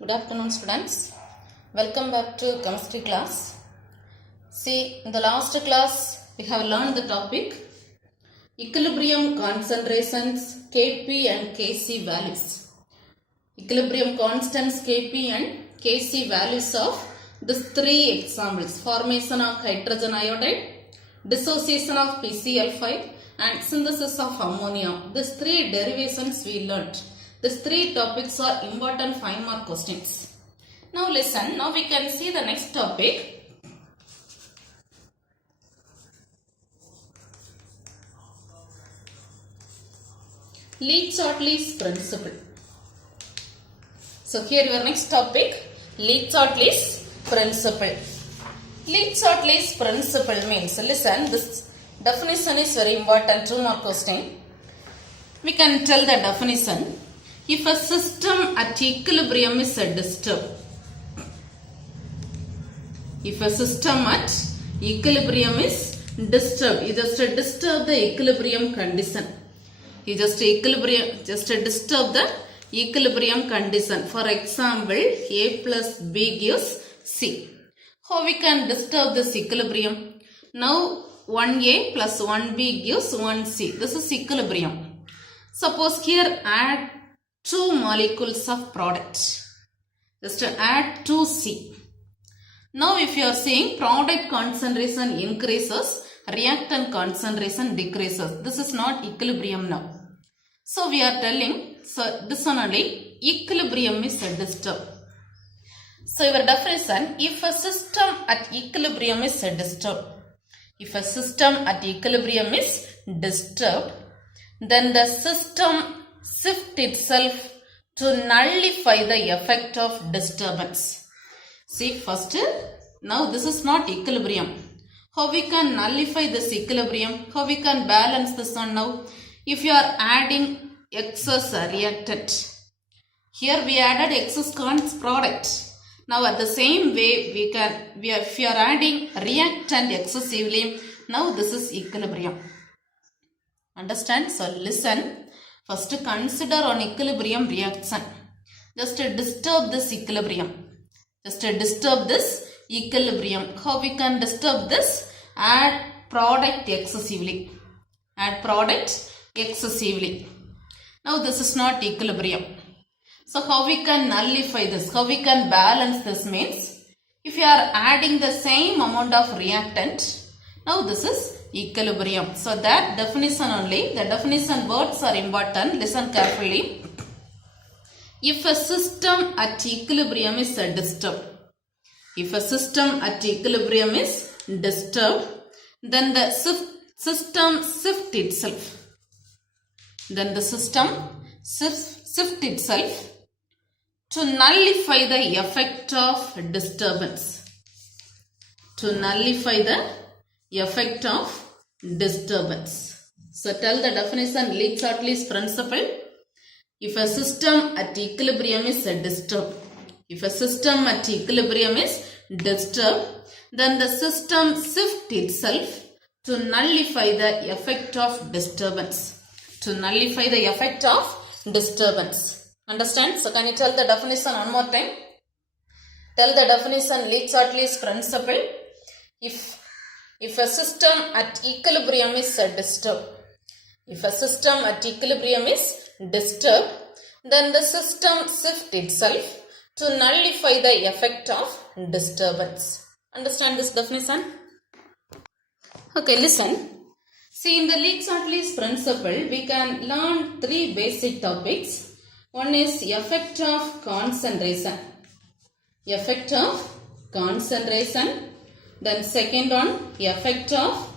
Good afternoon, students. Welcome back to chemistry class. See, in the last class, we have learned the topic equilibrium concentrations Kp and Kc values. Equilibrium constants Kp and Kc values of these three examples: formation of hydrogen iodide, dissociation of PCl5, and synthesis of ammonia. These three derivations we learnt. These three topics are important 5-mark questions. Now listen, now we can see the next topic. Leach-Hartley's principle. So here your next topic, Leach-Hartley's principle. Leach-Hartley's principle means, listen, this definition is very important, 2-mark question. We can tell the definition. If a system at equilibrium is disturbed, if a system at equilibrium is disturbed, you just disturb the equilibrium condition. You just disturb the equilibrium condition. For example, A plus B gives C. How we can disturb this equilibrium? Now 1A plus 1B gives 1C. This is equilibrium. Suppose here add 2 molecules of product. Just add 2C. Now if you are saying product concentration increases, reactant concentration decreases. This is not equilibrium now. So we are telling, so this one only, equilibrium is disturbed. So your definition, if a system at equilibrium is disturbed, if a system at equilibrium is disturbed, then the system shift itself to nullify the effect of disturbance. See first, now this is not equilibrium. How we can nullify this equilibrium? How we can balance this one now? If you are adding excess reactant, here we added excess product. Now at the same way if you are adding reactant excessively, now this is equilibrium. Understand? So listen. First consider on equilibrium reaction. Just disturb this equilibrium. Just disturb this equilibrium. How we can disturb this? Add product excessively. Add product excessively. Now this is not equilibrium. So how we can nullify this? How we can balance this means, if you are adding the same amount of reactant, now this is equilibrium. So that definition only, the definition words are important. Listen carefully. If a system at equilibrium is disturbed, if a system at equilibrium is disturbed, then the system shift itself. Then the system shift itself to nullify the effect of disturbance. To nullify the effect of disturbance. So tell the definition, Leach-Hartley's principle. If a system at equilibrium is disturbed, if a system at equilibrium is disturbed, then the system shift itself to nullify the effect of disturbance. To nullify the effect of disturbance. Understand? So can you tell the definition one more time? Tell the definition, Leach-Hartley's principle. If a system at equilibrium is disturbed, if a system at equilibrium is disturbed, then the system shift itself to nullify the effect of disturbance. Understand this definition? Okay, listen. See, in the Leach-Hartley's principle, we can learn 3 basic topics. One is effect of concentration. Effect of concentration. Then second one, effect of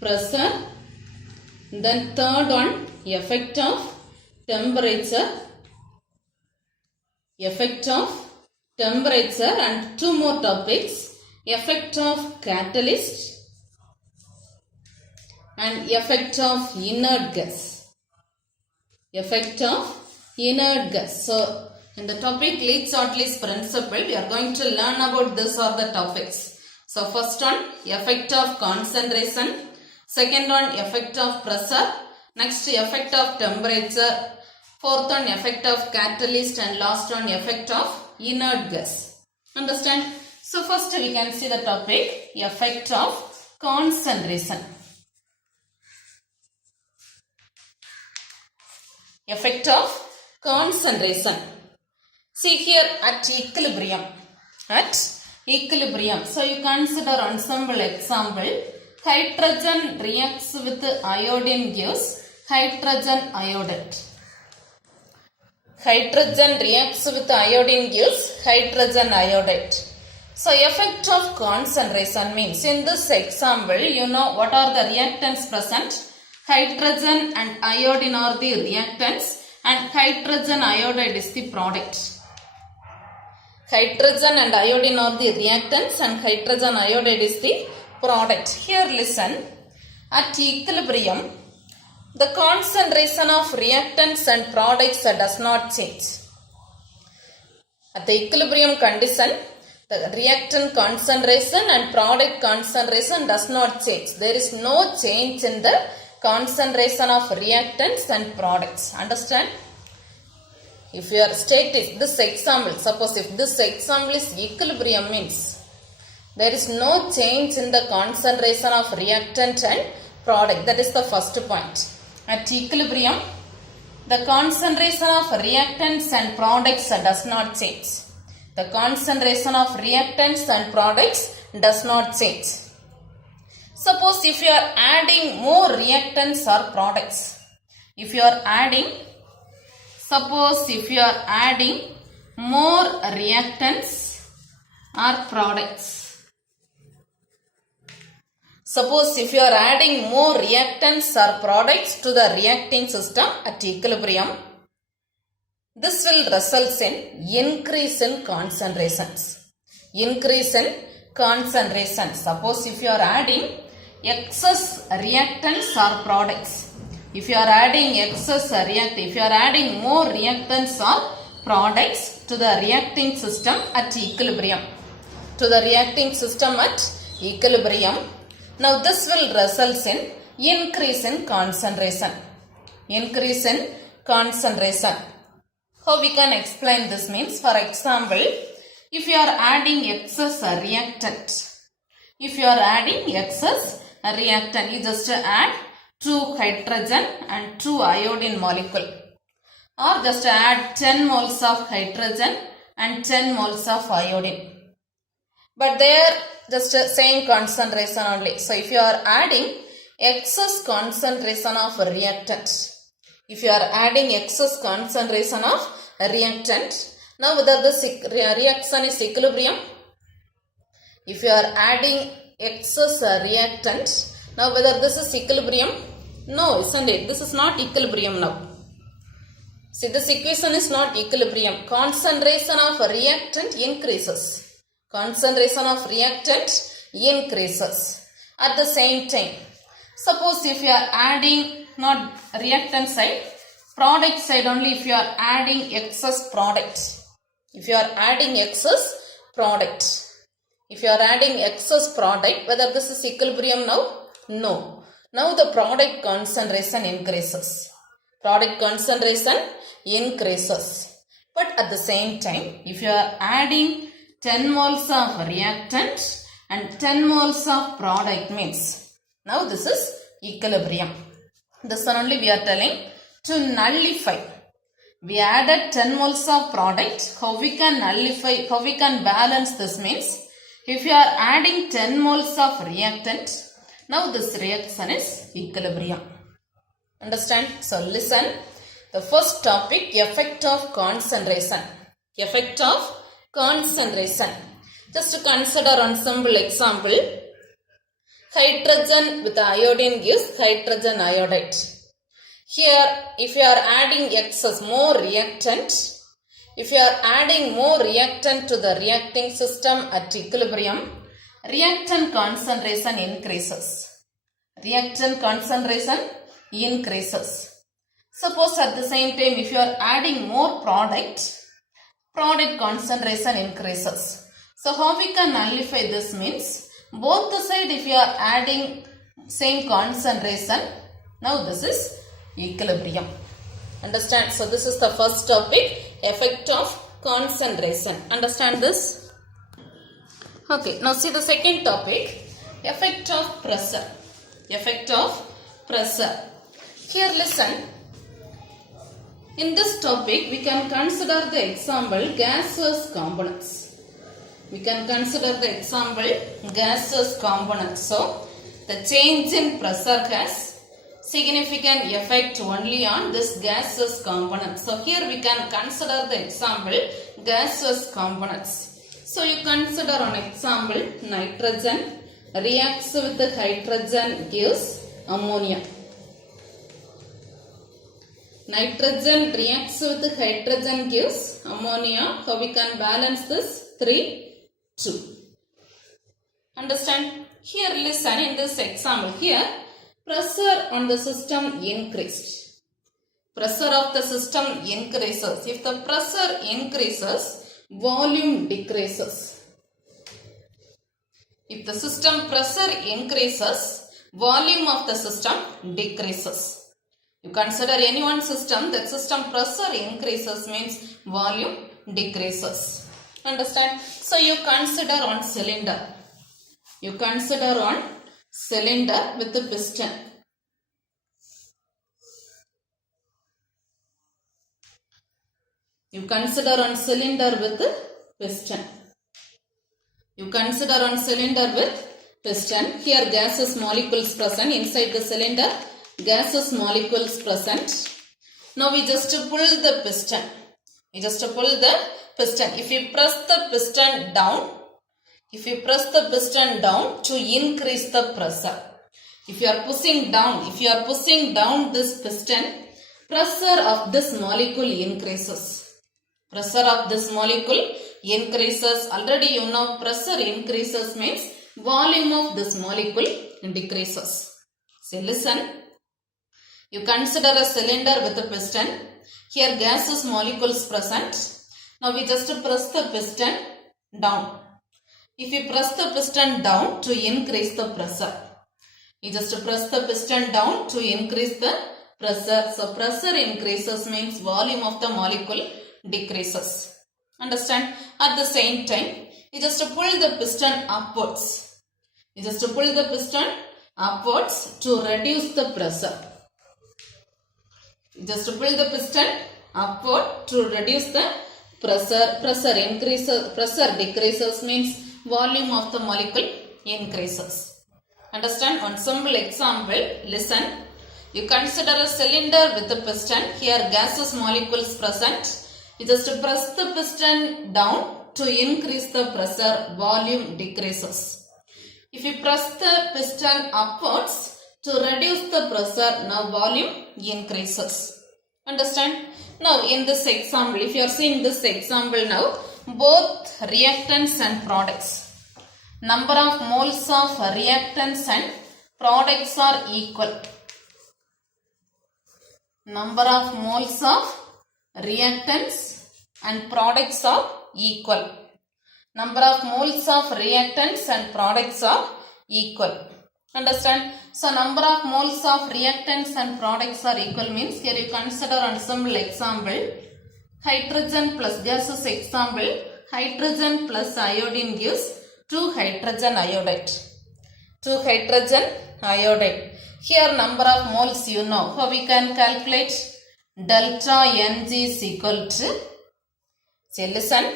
pressure. Then third one, effect of temperature. Effect of temperature, and 2 more topics. Effect of catalyst and effect of inert gas. Effect of inert gas. So in the topic Leach-Hartley's principle, we are going to learn about this or the topics. So first one, effect of concentration. Second one, effect of pressure. Next, effect of temperature. Fourth one, effect of catalyst, and last one, effect of inert gas. Understand? So first we can see the topic, effect of concentration. Effect of concentration. See here at equilibrium. At equilibrium. So you consider ensemble example. Hydrogen reacts with iodine gives hydrogen iodide. Hydrogen reacts with iodine gives hydrogen iodide. So effect of concentration means in this example you know what are the reactants present. Hydrogen and iodine are the reactants and hydrogen iodide is the product. Hydrogen and iodine are the reactants and hydrogen iodide is the product. Here listen, at equilibrium the concentration of reactants and products does not change. At the equilibrium condition, the reactant concentration and product concentration does not change. There is no change in the concentration of reactants and products. Understand? If your state is this example, suppose if this example is equilibrium means there is no change in the concentration of reactant and product. That is the first point. At equilibrium, the concentration of reactants and products does not change. The concentration of reactants and products does not change. Suppose if you are adding more reactants or products, if you are adding, suppose if you are adding more reactants or products, suppose if you are adding more reactants or products to the reacting system at equilibrium, this will result in increase in concentrations. Increase in concentration. Suppose if you are adding excess reactants or products, if you are adding if you are adding more reactants or products to the reacting system at equilibrium, now this will result in increase in concentration. Increase in concentration. How we can explain this means, for example, if you are adding excess reactant, you just add 2 hydrogen and 2 iodine molecule, or just add 10 moles of hydrogen and 10 moles of iodine. But they are just same concentration only. So if you are adding excess concentration of reactant, now whether this reaction is equilibrium. If you are adding excess reactant, now whether this is equilibrium? No, isn't it? This is not equilibrium now. See, this equation is not equilibrium. Concentration of reactant increases. Concentration of reactant increases. At the same time, suppose if you are adding not reactant side, product side only, if you are adding excess product. If you are adding excess product, whether this is equilibrium now? No. Now the product concentration increases. But at the same time, if you are adding 10 moles of reactant and 10 moles of product means, now this is equilibrium. This one only we are telling to nullify. We added 10 moles of product. How we can nullify, how we can balance this means, if you are adding 10 moles of reactant, now this reaction is equilibrium. Understand? So listen, the first topic, effect of concentration. Effect of concentration. Just to consider ensemble example, hydrogen with iodine gives hydrogen iodide. Here, if you are adding more reactant to the reacting system at equilibrium, reactant concentration increases. Suppose at the same time, if you are adding more product concentration increases. So how we can nullify this means, both the side if you are adding same concentration, now this is equilibrium. Understand? So this is the first topic, effect of concentration. Understand this? Okay, now see the second topic, effect of pressure. Effect of pressure. Here listen. In this topic, we can consider the example gaseous components. We can consider the example gaseous components. So, the change in pressure has significant effect only on this gaseous component. So, here we can consider the example gaseous components. So, you consider an example nitrogen reacts with the hydrogen gives ammonia. Nitrogen reacts with the hydrogen gives ammonia. How we can balance this? 3, 2. Understand? Here listen, in this example here, pressure on the system increased. Pressure of the system increases. If the pressure increases, volume decreases. If the system pressure increases, volume of the system decreases. You consider any one system, that system pressure increases means volume decreases. Understand? So you consider on cylinder. You consider on cylinder with the piston. You consider on cylinder with the piston. You consider on cylinder with piston. Here gaseous molecules present inside the cylinder. Gaseous molecules present. Now we just pull the piston. We just pull the piston. If you press the piston down, to increase the pressure. If you are pushing down this piston, pressure of this molecule increases. Pressure of this molecule increases. Already you know pressure increases means volume of this molecule decreases. So listen. You consider a cylinder with a piston. Here gaseous molecules present. Now we just press the piston down. If you press the piston down to increase the pressure. You just press the piston down to increase the pressure. So pressure increases means volume of the molecule decreases. Understand? At the same time, you just pull the piston upwards. You just pull the piston upwards to reduce the pressure. Just pull the piston upward to reduce the pressure. Pressure decreases means volume of the molecule increases. Understand? One simple example. Listen. You consider a cylinder with a piston. Here gaseous molecules present. You just press the piston down to increase the pressure. Volume decreases. If you press the piston upwards to reduce the pressure, now volume increases. Understand? Now in this example, if you are seeing this example now, both reactants and products. Number of moles of reactants and products are equal. Number of moles of reactants and products are equal. Number of moles of reactants and products are equal. Understand? So, number of moles of reactants and products are equal means here you consider on simple example hydrogen plus gaseous example hydrogen plus iodine gives 2 hydrogen iodide. 2 hydrogen iodide. Here number of moles you know. How we can calculate? Delta Ng is equal to, say listen,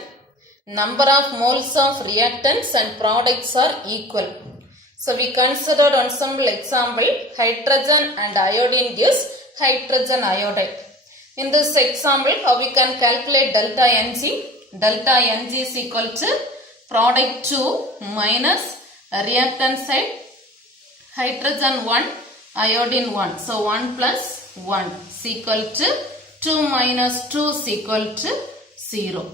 number of moles of reactants and products are equal. So we considered on simple example hydrogen and iodine gives hydrogen iodide. In this example, how we can calculate delta Ng? Delta Ng is equal to product 2 minus reactant side hydrogen 1, iodine 1. So 1 plus 1 is equal to 2 minus 2 is equal to 0.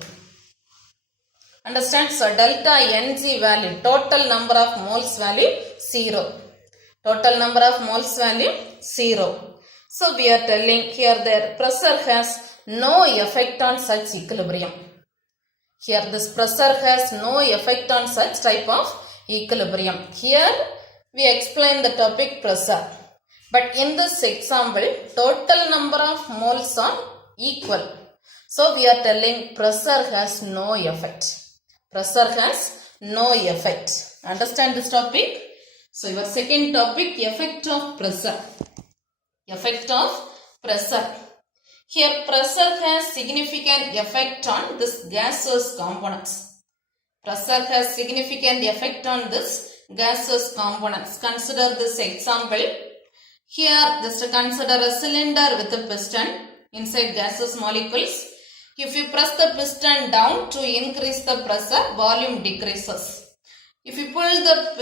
Understand? So delta Ng value, total number of moles value 0. Total number of moles value 0. So we are telling here that pressure has no effect on such equilibrium. Here this pressure has no effect on such type of equilibrium. Here we explain the topic pressure. But in this example, total number of moles are equal. So we are telling pressure has no effect. Pressure has no effect. Understand this topic? So your second topic, effect of pressure. Effect of pressure. Here pressure has significant effect on this gaseous components. Pressure has significant effect on this gaseous components. Consider this example. Here just consider a cylinder with a piston inside gaseous molecules. If you press the piston down to increase the pressure, volume decreases. If you pull the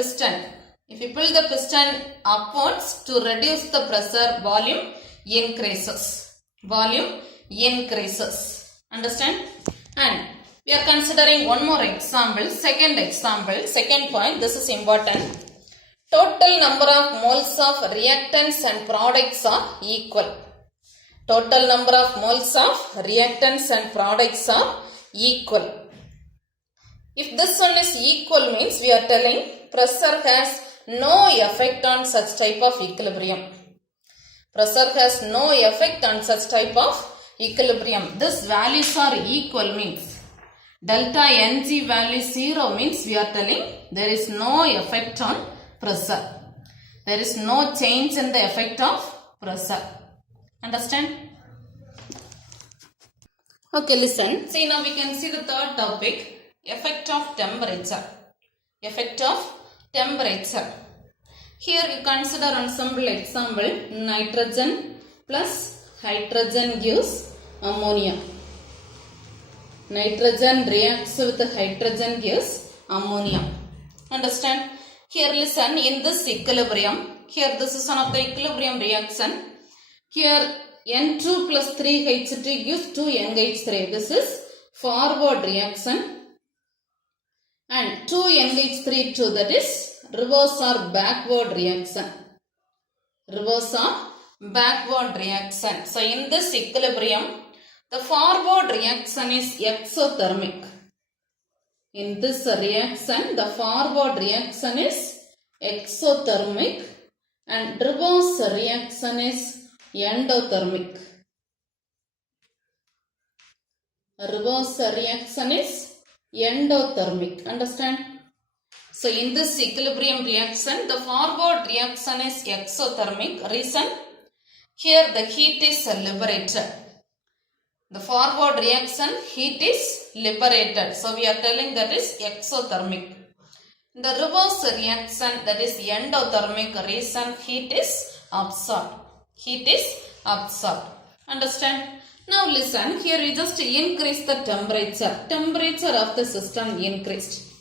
piston upwards to reduce the pressure, volume increases. Volume increases. Understand? And we are considering one more example. Second point, this is important. Total number of moles of reactants and products are equal. Total number of moles of reactants and products are equal. If this one is equal means we are telling pressure has no effect on such type of equilibrium. Pressure has no effect on such type of equilibrium. This values are equal means delta Ng value 0 means we are telling there is no effect on pressure. There is no change in the effect of pressure. Understand? Okay, listen. See, now we can see the third topic, effect of temperature. Effect of temperature. Here you consider on simple example, nitrogen plus hydrogen gives ammonia. Nitrogen reacts with hydrogen gives ammonia. Understand? Here listen, in this equilibrium, here this is one of the equilibrium reaction. Here N2 plus 3H3 gives 2NH3. This is forward reaction. And 2NH3 2, that is reverse or backward reaction. Reverse or backward reaction. So in this equilibrium, the forward reaction is exothermic. In this reaction, the forward reaction is exothermic and reverse reaction is endothermic. Reverse reaction is endothermic. Understand? So in this equilibrium reaction, the forward reaction is exothermic. Reason? Here the heat is liberated. The forward reaction, heat is liberated. So we are telling that is exothermic. The reverse reaction, that is endothermic. Reason? Heat is absorbed. Heat is absorbed. Understand? Now listen, here we just increase the temperature. Temperature of the system increased.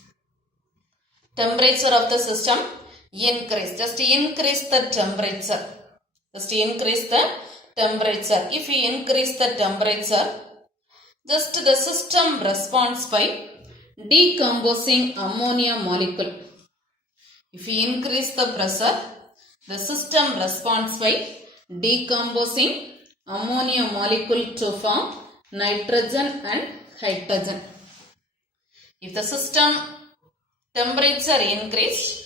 Temperature of the system increased. Just increase the temperature. Just increase the temperature. If we increase the temperature, just the system responds by decomposing ammonia molecule. If we increase the pressure, the system responds by decomposing ammonia molecule to form nitrogen and hydrogen. If the system temperature increased,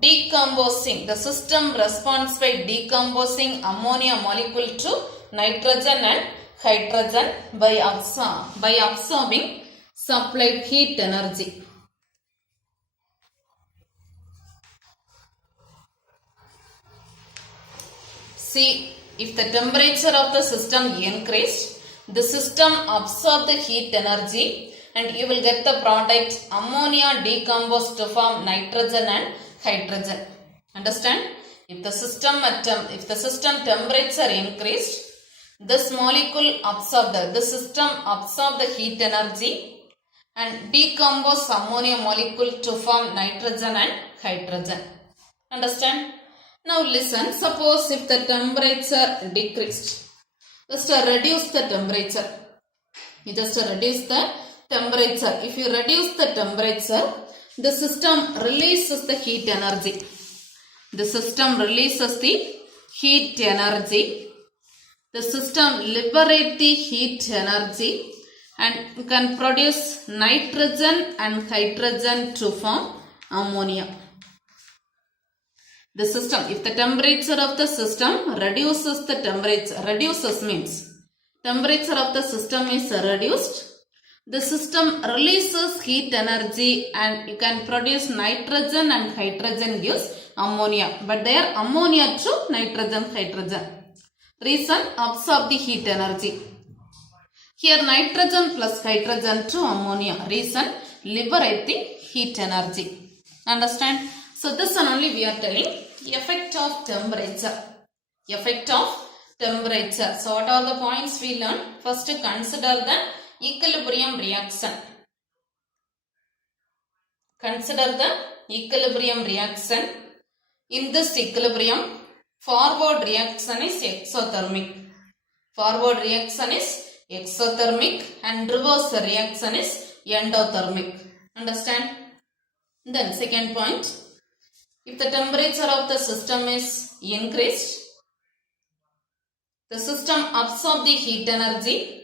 the system responds by decomposing ammonia molecule to nitrogen and hydrogen by absorbing supplied heat energy. See, if the temperature of the system increased, the system absorbs the heat energy and you will get the product ammonia decomposed to form nitrogen and hydrogen. Understand? If the system temperature increased, this molecule the system absorbs the heat energy and decompose ammonia molecule to form nitrogen and hydrogen. Understand? Now listen, suppose if the temperature decreased, just reduce the temperature. You just reduce the temperature. If you reduce the temperature, the system releases the heat energy. The system releases the heat energy. The system liberates the heat energy and can produce nitrogen and hydrogen to form ammonia. The system, if the temperature of the system reduces means temperature of the system is reduced, the system releases heat energy and you can produce nitrogen and hydrogen gives ammonia. But there ammonia to nitrogen, hydrogen. Reason, absorb the heat energy. Here nitrogen plus hydrogen to ammonia. Reason, liberate the heat energy. Understand? So this one only we are telling effect of temperature. Effect of temperature. So what are the points we learn? First consider the equilibrium reaction. Consider the equilibrium reaction. In this equilibrium, forward reaction is exothermic. Forward reaction is exothermic and reverse reaction is endothermic. Understand? Then second point, if the temperature of the system is increased, the system absorbs the heat energy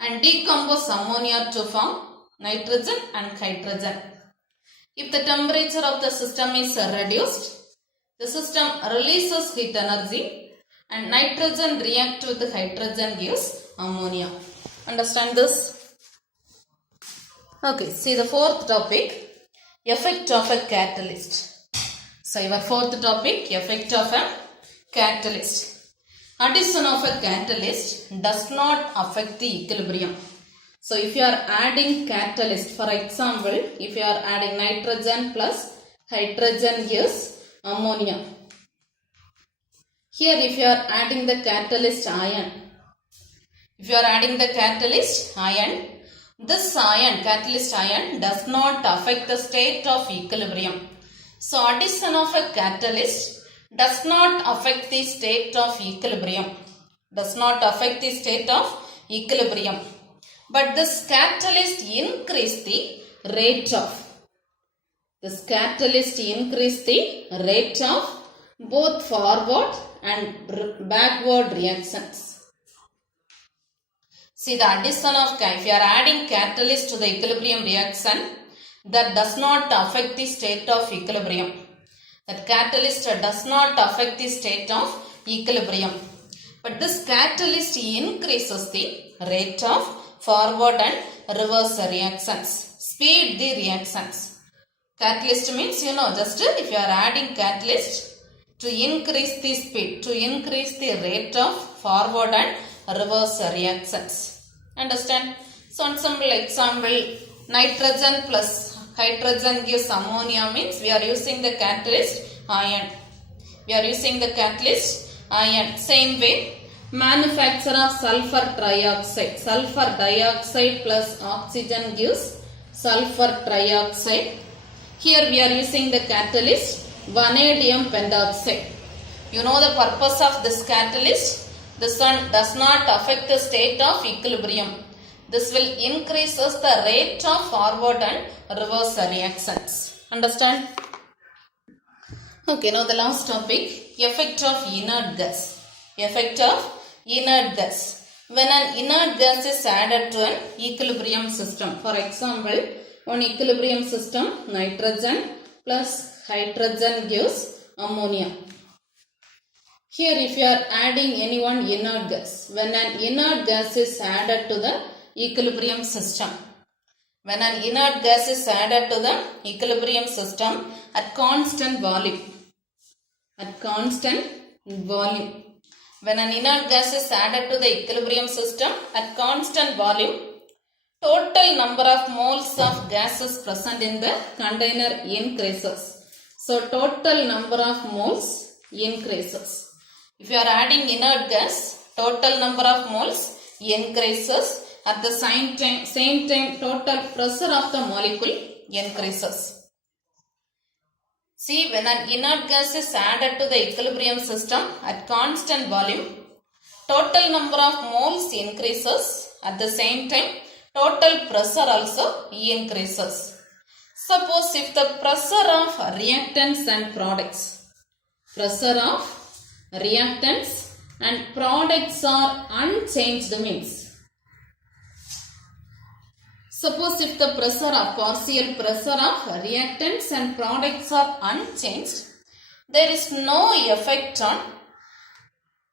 and decompose ammonia to form nitrogen and hydrogen. If the temperature of the system is reduced, the system releases heat energy and nitrogen react with hydrogen gives ammonia. Understand this? Okay, see the fourth topic, effect of a catalyst. So your fourth topic, effect of a catalyst. Addition of a catalyst does not affect the equilibrium. So if you are adding catalyst, for example, if you are adding nitrogen plus hydrogen gives ammonia. Here if you are adding the catalyst iron, this iron, catalyst iron does not affect the state of equilibrium. So addition of a catalyst does not affect the state of equilibrium. But this catalyst increase the rate of both forward and backward reactions. See the addition of, if you are adding catalyst to the equilibrium reaction, that does not affect the state of equilibrium. That catalyst does not affect the state of equilibrium. But this catalyst increases the rate of forward and reverse reactions. Speed the reactions. Catalyst means, just if you are adding catalyst to increase the speed, to increase the rate of forward and reverse reactions. Understand? So on simple example, nitrogen plus hydrogen gives ammonia means we are using the catalyst iron. Same way, manufacture of sulfur trioxide. Sulfur dioxide plus oxygen gives sulfur trioxide. Here we are using the catalyst vanadium pentoxide. You know the purpose of this catalyst? The sun does not affect the state of equilibrium. This will increases the rate of forward and reverse reactions. Understand? Okay, now the last topic, effect of inert gas. When an inert gas is added to an equilibrium system. For example, on equilibrium system, nitrogen plus hydrogen gives ammonia. Here if you are adding any one inert gas, when an inert gas is added to the equilibrium system. When an inert gas is added to the equilibrium system at constant volume. When an inert gas is added to the equilibrium system at constant volume, total number of moles of gases present in the container increases. So total number of moles increases. If you are adding inert gas, total number of moles increases. At the same time, total pressure of the molecule increases. See, when an inert gas is added to the equilibrium system at constant volume, total number of moles increases. At the same time, total pressure also increases. Suppose if the pressure of reactants and products are unchanged means, suppose if the partial pressure of reactants and products are unchanged, there is no effect on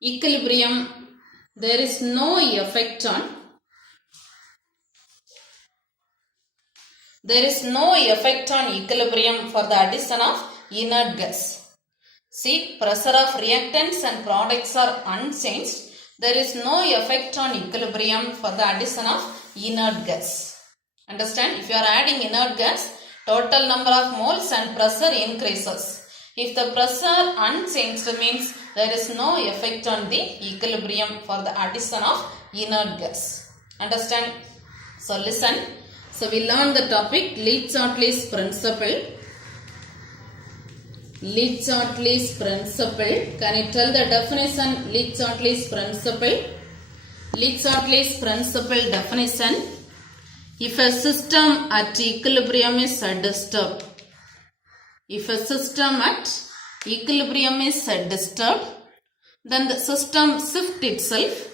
equilibrium there is no effect on equilibrium for the addition of inert gas. See, pressure of reactants and products are unchanged. There is no effect on equilibrium for the addition of inert gas. Understand? If you are adding inert gas, total number of moles and pressure increases. If the pressure unchanged means there is no effect on the equilibrium for the addition of inert gas. Understand? So listen. So we learn the topic Lee-Chortley's principle. Lee-Chortley's principle. Can you tell the definition? Lee-Chortley's principle. Lee-Chortley's principle definition. If a system at equilibrium is disturbed. If a system at equilibrium is disturbed, then the system shifts itself.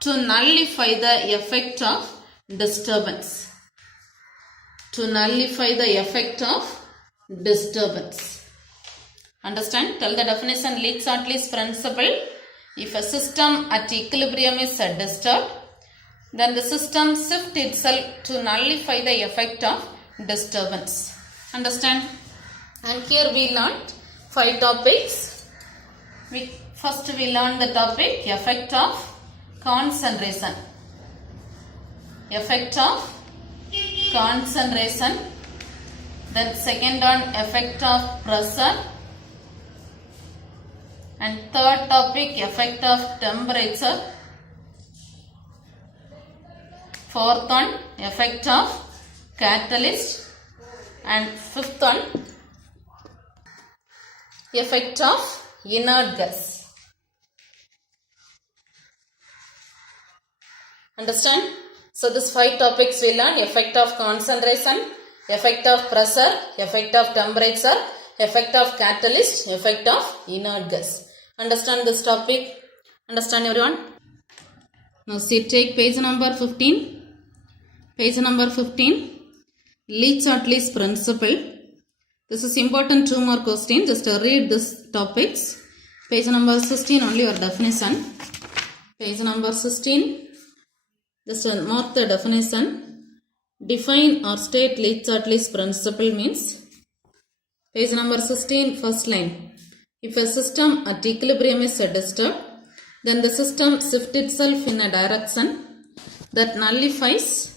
To nullify the effect of disturbance. Understand? Tell the definition. Lee-Chortley's principle. If a system at equilibrium is disturbed, then the system shifts itself to nullify the effect of disturbance. Understand? And here we learned 5 topics. First we learned the topic effect of concentration. Then second one, effect of pressure. And third topic, effect of temperature. Fourth one, effect of catalyst. And fifth one, effect of inert gas. Understand? So these 5 topics we learn: effect of concentration, effect of pressure, effect of temperature, effect of catalyst, effect of inert gas. Understand this topic? Understand everyone? Now see, take page number 15. Page number 15. Lee-Chortley's principle. This is important 2 more questions. Just read these topics. Page number 16 only your definition. Page number 16. Just mark the definition. Define or state Lee-Chortley's principle means. Page number 16, first line. If a system at equilibrium is disturbed, then the system shifts itself in a direction that nullifies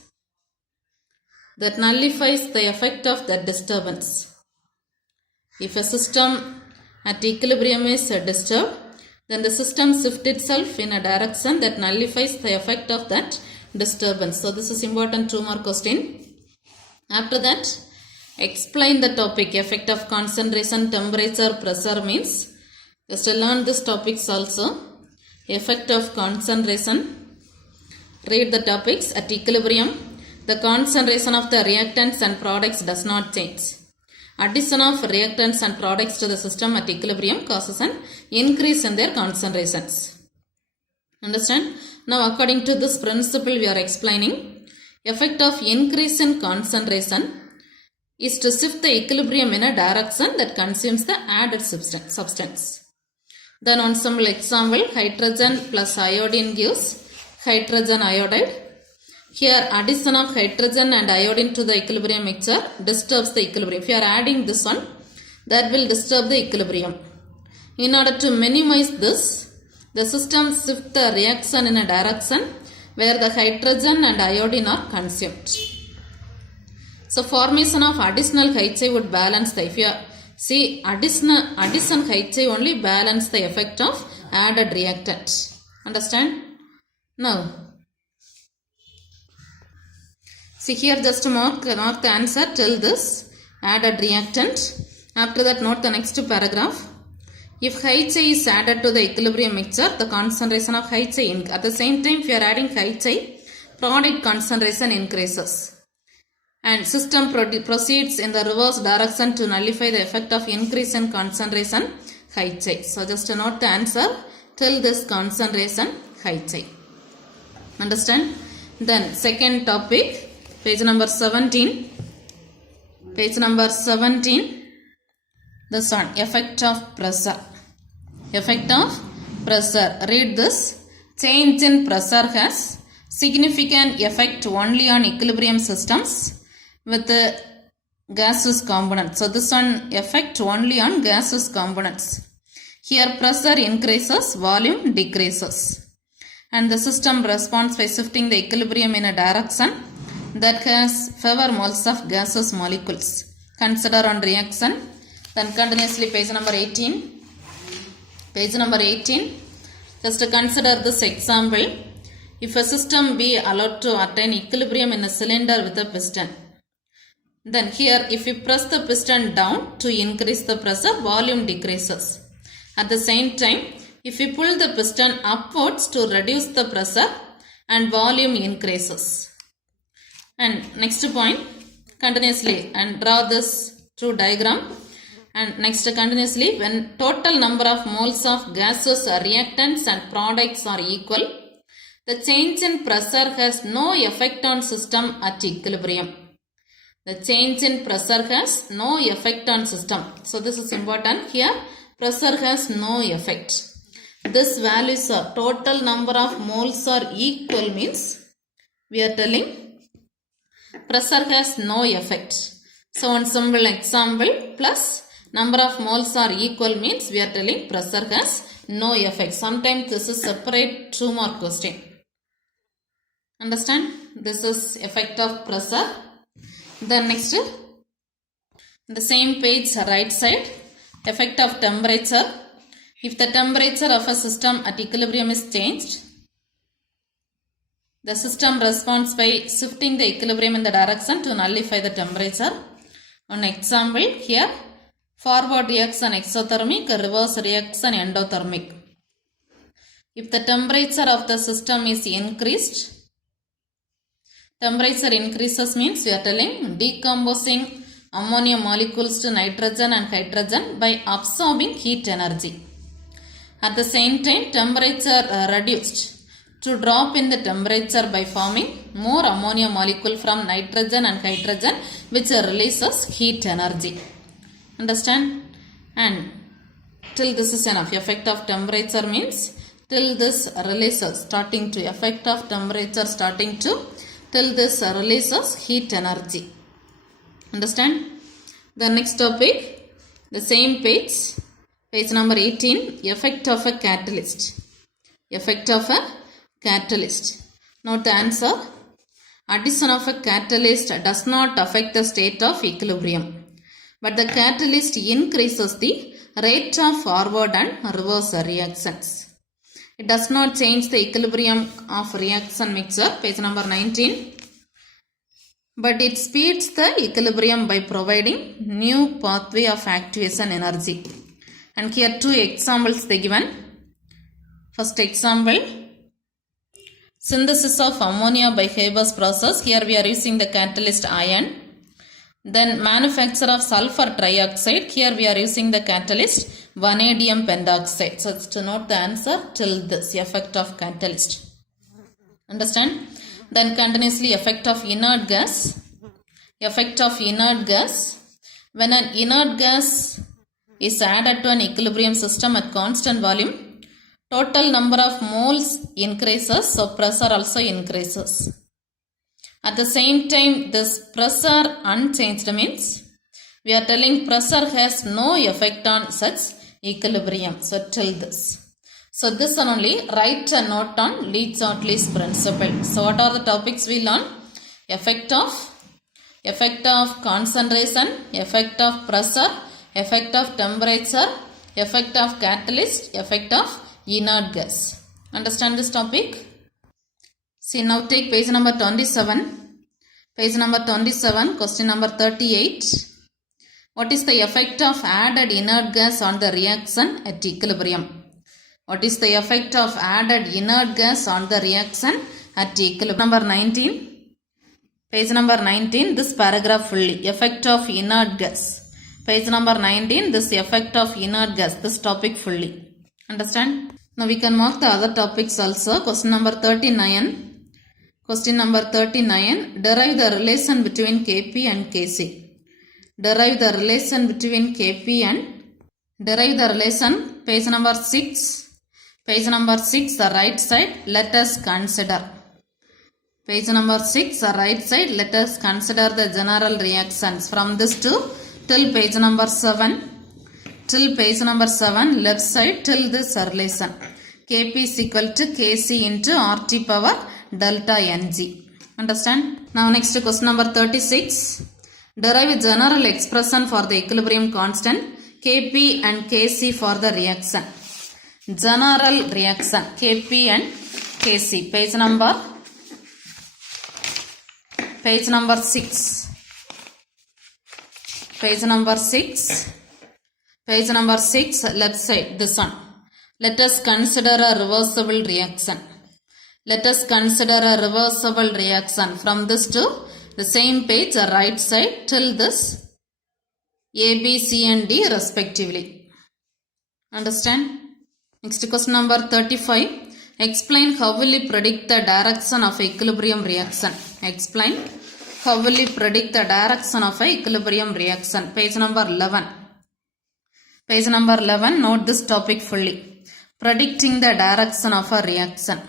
the effect of that disturbance. If a system at equilibrium is disturbed, then the system shifts itself in a direction that nullifies the effect of that disturbance. So this is important 2 more question. After that, explain the topic effect of concentration, temperature, pressure means. Just to learn these topics also. Effect of concentration. Read the topics. At equilibrium, the concentration of the reactants and products does not change. Addition of reactants and products to the system at equilibrium causes an increase in their concentrations. Understand? Now according to this principle we are explaining, effect of increase in concentration is to shift the equilibrium in a direction that consumes the added substance. Then on some example, hydrogen plus iodine gives hydrogen iodide. Here addition of hydrogen and iodine to the equilibrium mixture disturbs the equilibrium. If you are adding this one, that will disturb the equilibrium. In order to minimize this, the system shifts the reaction in a direction where the hydrogen and iodine are consumed. So formation of additional HI would balance the, if you see addition HI only balance the effect of added reactant. Understand? Now, see here just mark the answer till this added reactant. After that note the next paragraph. If HI is added to the equilibrium mixture, the concentration of HI increases. At the same time, if you are adding HI, product concentration increases. And system proceeds in the reverse direction to nullify the effect of increase in concentration HI. So just note the answer till this concentration HI. Understand? Then second topic, page number 17. Page number 17. This one, effect of pressure. Effect of pressure. Read this. Change in pressure has significant effect only on equilibrium systems with the gaseous components. So this one effect only on gaseous components. Here pressure increases, volume decreases. And the system responds by shifting the equilibrium in a direction that has fewer moles of gaseous molecules. Consider on reaction. Then continuously page number 18. Page number 18. Just to consider this example. If a system be allowed to attain equilibrium in a cylinder with a piston, then here if we press the piston down to increase the pressure, volume decreases. At the same time, if we pull the piston upwards to reduce the pressure, and volume increases. And next point, continuously, and draw this true diagram. And next, continuously, when total number of moles of gaseous reactants and products are equal, the change in pressure has no effect on system at equilibrium. The change in pressure has no effect on system. So this is important. Here, pressure has no effect. This values are total number of moles are equal means we are telling pressure has no effect. So one simple example, plus number of moles are equal means we are telling pressure has no effect. Sometimes this is separate 2 mark question. Understand? This is effect of pressure. Then next, the same page right side, effect of temperature. If the temperature of a system at equilibrium is changed, the system responds by shifting the equilibrium in the direction to nullify the temperature. One example here, forward reaction exothermic, reverse reaction endothermic. If the temperature of the system is increased, temperature increases means we are telling decomposing ammonia molecules to nitrogen and hydrogen by absorbing heat energy. At the same time, temperature reduced to drop in the temperature by forming more ammonia molecule from nitrogen and hydrogen, which releases heat energy. Understand? And till this is enough. Effect of temperature means till this releases, starting to effect of temperature starting to till this releases heat energy. Understand? The next topic, the same page, page number 18, effect of a catalyst. Effect of a catalyst. Note the answer. Addition of a catalyst does not affect the state of equilibrium, but the catalyst increases the rate of forward and reverse reactions. It does not change the equilibrium of reaction mixture, page number 19. But it speeds the equilibrium by providing new pathway of activation energy. And here 2 examples they given. First example, synthesis of ammonia by Haber's process. Here we are using the catalyst iron. Then manufacture of sulfur trioxide. Here we are using the catalyst vanadium pentoxide. So to note the answer till this effect of catalyst. Understand? Then continuously effect of inert gas. Effect of inert gas. When an inert gas is added to an equilibrium system at constant volume, total number of moles increases, so pressure also increases. At the same time, this pressure unchanged means we are telling pressure has no effect on such equilibrium. So till this. So this one only, write a note on Lee-Hartley's principle. So what are the topics we learn? Effect of concentration, effect of pressure, effect of temperature, effect of catalyst, effect of inert gas. Understand this topic? See, now take page number 27. Page number 27, question number 38. What is the effect of added inert gas on the reaction at equilibrium? What is the effect of added inert gas on the reaction at equilibrium? Number 19. Page number 19, this paragraph fully. Effect of inert gas. Page number 19, this effect of inert gas. This topic fully. Understand? Now we can mark the other topics also. Question number 39. Question number 39. Derive the relation between Kp and Kc. Derive the relation between Kp and Derive the relation, page number 6. Page number 6, the right side, let us consider. Page number 6, the right side, let us consider the general reactions. From this to till page number 7. Till page number 7, left side, till this relation. Kp is equal to Kc into RT power delta Ng. Understand? Now next question number 36. Derive a general expression for the equilibrium constant Kp and Kc for the reaction. General reaction Kp and Kc. Page number 6. Page number 6. Page number 6, left side, this one. Let us consider a reversible reaction. Let us consider a reversible reaction. From this to the same page, right side, till this A, B, C and D respectively. Understand? Next question number 35. Explain how will you predict the direction of equilibrium reaction. Explain how will you predict the direction of equilibrium reaction. Page number 11. Page number 11, note this topic fully. Predicting the direction of a reaction.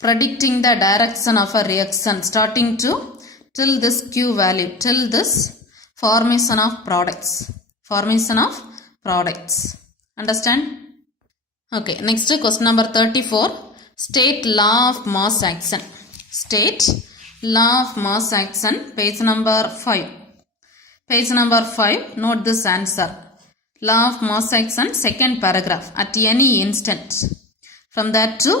Predicting the direction of a reaction starting to till this Q value, till this formation of products. Formation of products. Understand? Okay, next question number 34. State law of mass action. State law of mass action, page number 5. Page number 5, note this answer. Law of mass action, second paragraph, at any instant. From that to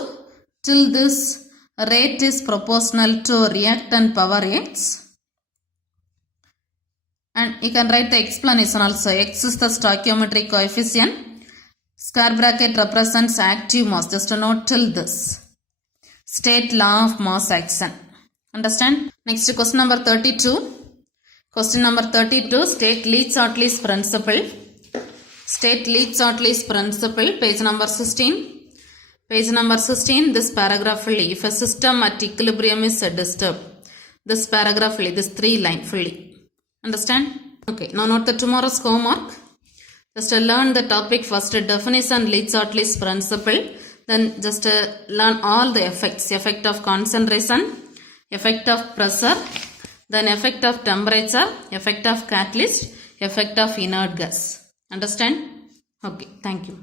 till this rate is proportional to reactant power x. And you can write the explanation also. X is the stoichiometric coefficient. Square bracket represents active mass. Just to note till this. State law of mass action. Understand? Next question number 32. Question number 32. State Lee-Hartley's principle. State Lee-Hartley's principle, page number 16. Page number 16, this paragraph fully. If a system at equilibrium is disturbed, this paragraph fully, this 3 line fully. Understand? Okay, now note the tomorrow's homework. Just learn the topic first, definition Lee-Hartley's principle. Then just learn all the effects. Effect of concentration, effect of pressure, then effect of temperature, effect of catalyst, effect of inert gas. Understand? Okay, thank you.